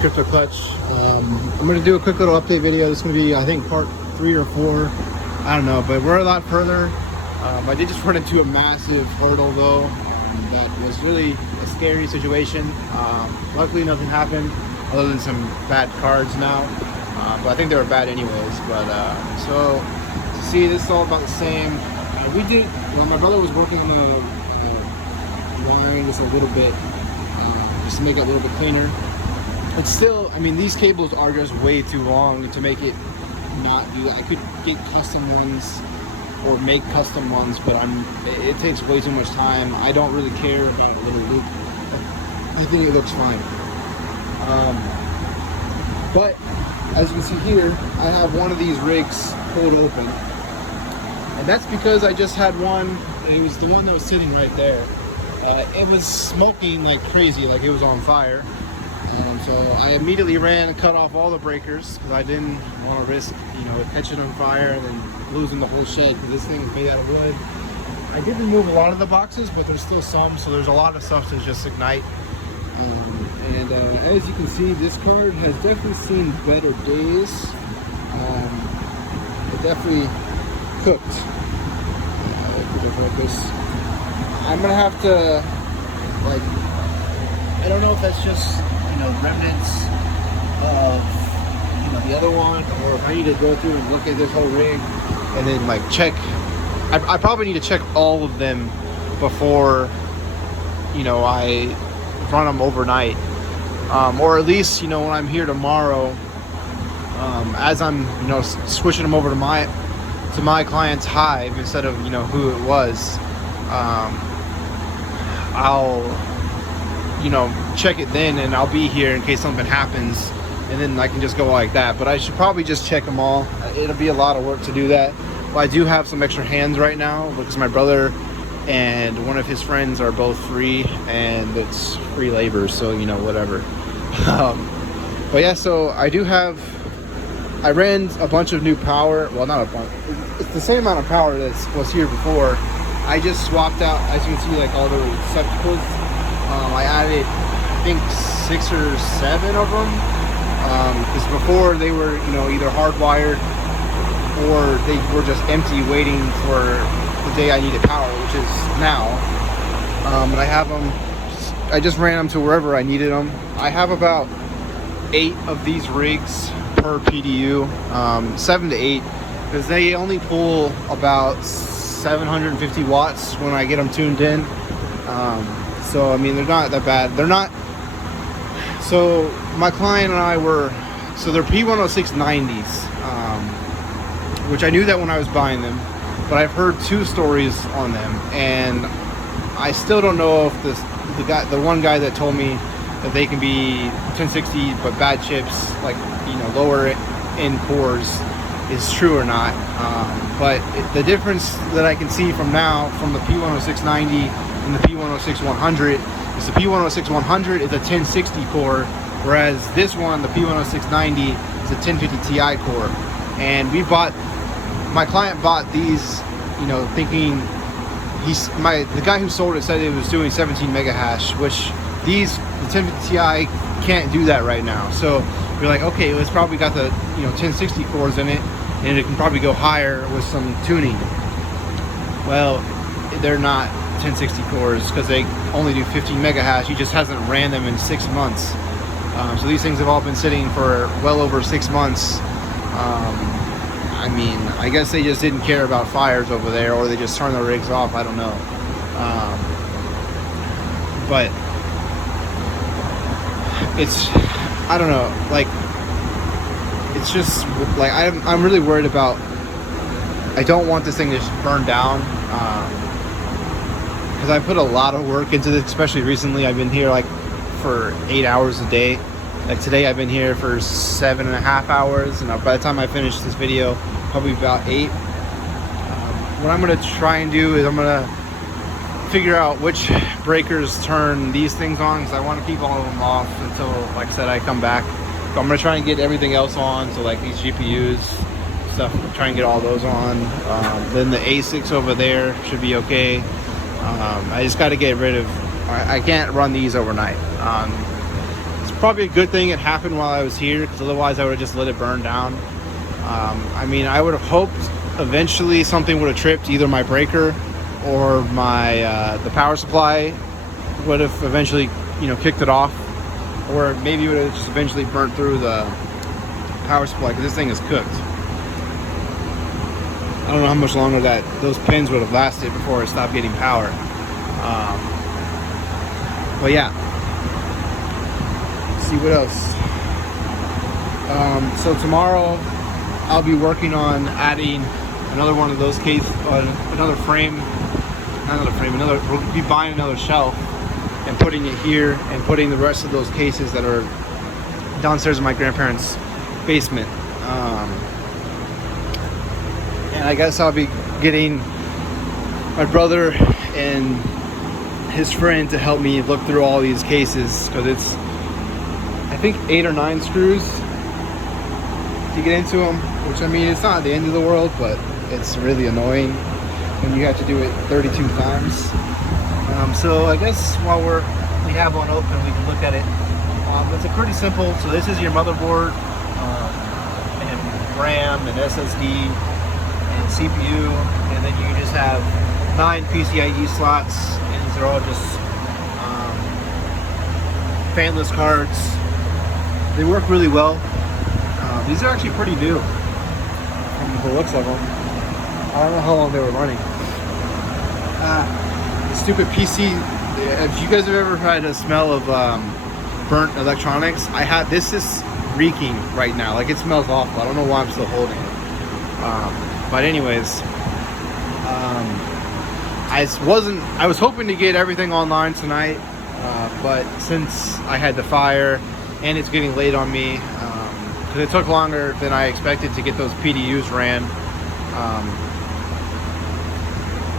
Crypto Clutch. I'm going to do a quick little update video. This is going to be, I think, part 3 or 4. I don't know, but we're a lot further. I did just run into a massive hurdle though. That was really a scary situation. Luckily nothing happened other than some bad cards now. But I think they were bad anyways. But so see, this is all about the same. My brother was working on the wiring just a little bit, just to make it a little bit cleaner. But still, I mean, these cables are just way too long to make it not do that. I could get custom ones or make custom ones, but it takes way too much time. I don't really care about a little loop. I think it looks fine. But as you can see here, I have one of these rigs pulled open, and that's because I just had one. It was the one that was sitting right there. It was smoking like crazy, like it was on fire. So I immediately ran and cut off all the breakers because I didn't want to risk, it catching on fire and then losing the whole shed, because this thing is made out of wood. I did remove a lot of the boxes, but there's still some, so there's a lot of stuff to just ignite. As you can see, this card has definitely seen better days. It definitely cooked. I'm gonna have to, I don't know if that's just remnants of the other one, or if I need to go through and look at this whole rig and then check. I probably need to check all of them before I run them overnight, or at least when I'm here tomorrow, as I'm switching them over to my client's hive instead of who it was. I'll check it then, and I'll be here in case something happens, and then I can just go like that. But I should probably just check them all. It'll be a lot of work to do that. But I do have some extra hands right now because my brother and one of his friends are both free, and it's free labor, so whatever. But yeah, so I ran a bunch of new power. Well, not a bunch, it's the same amount of power that was here before. I just swapped out, as you can see, all the receptacles. I added, I think, 6 or 7 of them, because before they were either hardwired or they were just empty, waiting for the day I needed power, which is now. And I have them, I just ran them to wherever I needed them. I have about 8 of these rigs per PDU, 7 to 8, because they only pull about 750 watts when I get them tuned in. So I mean, they're not that bad. They're not. So my client and I they're P10690s, which I knew that when I was buying them, but I've heard 2 stories on them, and I still don't know if the one guy that told me that they can be 1060 but bad chips, lower end cores, is true or not. But the difference that I can see from the P10690 and the P106-100 is the P106-100 is a 1060 core, whereas this one, the P10690, is a 1050 Ti core. And my client bought these, thinking the guy who sold it said it was doing 17 mega hash, which the 1050 Ti can't do that right now. So you're like, okay, well, it's probably got the 1060 cores in it, and it can probably go higher with some tuning. Well, they're not 1060 cores because they only do 15 mega hash. He just hasn't ran them in 6 months. So these things have all been sitting for well over 6 months. I mean, I guess they just didn't care about fires over there, or they just turned the rigs off. I don't know. But I don't know. It's just I'm really worried about. I don't want this thing to just burn down. Because I put a lot of work into this, especially recently. I've been here for 8 hours a day. Today I've been here for 7.5 hours, and by the time I finish this video, probably about 8. What I'm gonna try and do is I'm gonna figure out which breakers turn these things on, because I want to keep all of them off until, like I said, I come back. But I'm gonna try and get everything else on, so these GPUs stuff, try and get all those on. Then the ASICs over there should be okay. I just got to get rid of. I can't run these overnight. probably a good thing it happened while I was here, because otherwise I would have just let it burn down. I mean, I would have hoped eventually something would have tripped either my breaker or my the power supply would have eventually, you know, kicked it off, or maybe it would have just eventually burnt through the power supply, because this thing is cooked. I don't know how much longer that those pins would have lasted before it stopped getting power. But yeah, let's see what else. So tomorrow I'll be working on adding another one of those cases, another frame, we'll be buying another shelf and putting it here, and putting the rest of those cases that are downstairs in my grandparents' basement. And I guess I'll be getting my brother and his friend to help me look through all these cases, because it's, I think, 8 or 9 screws to get into them, which, I mean, it's not the end of the world, but it's really annoying when you have to do it 32 times. So I guess while we have one open, we can look at it. It's a pretty simple, so this is your motherboard, and RAM and SSD and CPU, and then you just have 9 PCIe slots, and these are all just fanless cards. They work really well. These are actually pretty new from the looks of them. I don't know how long they were running. The stupid PC. If you guys have ever had a smell of burnt electronics, this is reeking right now. Like, it smells awful. I don't know why I'm still holding it. But anyways, I was hoping to get everything online tonight, but since I had the fire and it's getting late on me, because it took longer than I expected to get those PDUs ran,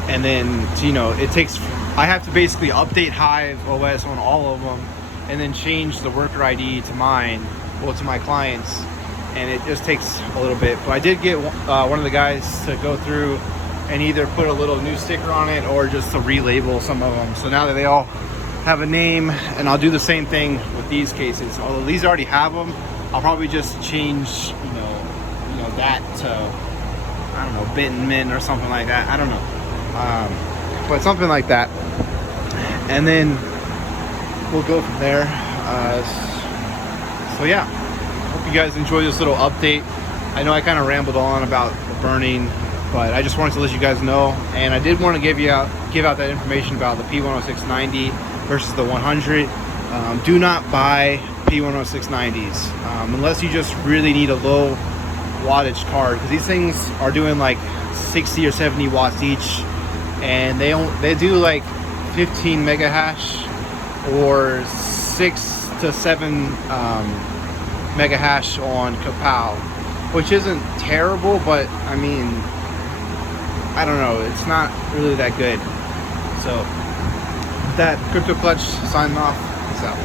and then, you know, I have to basically update Hive OS on all of them, and then change the worker ID to mine, well, to my clients, and it just takes a little bit. But I did get one of the guys to go through and either put a little new sticker on it or just to relabel some of them. So now that they all have a name, and I'll do the same thing with these cases. Although these already have them, I'll probably just change, you know that to, I don't know, Benton Min or something like that. I don't know, but something like that, and then we'll go from there. So yeah, hope you guys enjoy this little update. I know I kind of rambled on about the burning, but I just wanted to let you guys know, and I did want to give out that information about the P10690 versus the 100. Do not buy P10690s unless you just really need a low wattage card, because these things are doing like 60 or 70 watts each, and they do like 15 mega hash or 6 to 7 mega hash on Kapow, which isn't terrible, but I mean, I don't know, it's not really that good. So with that, Crypto Clutch signing off. Peace out.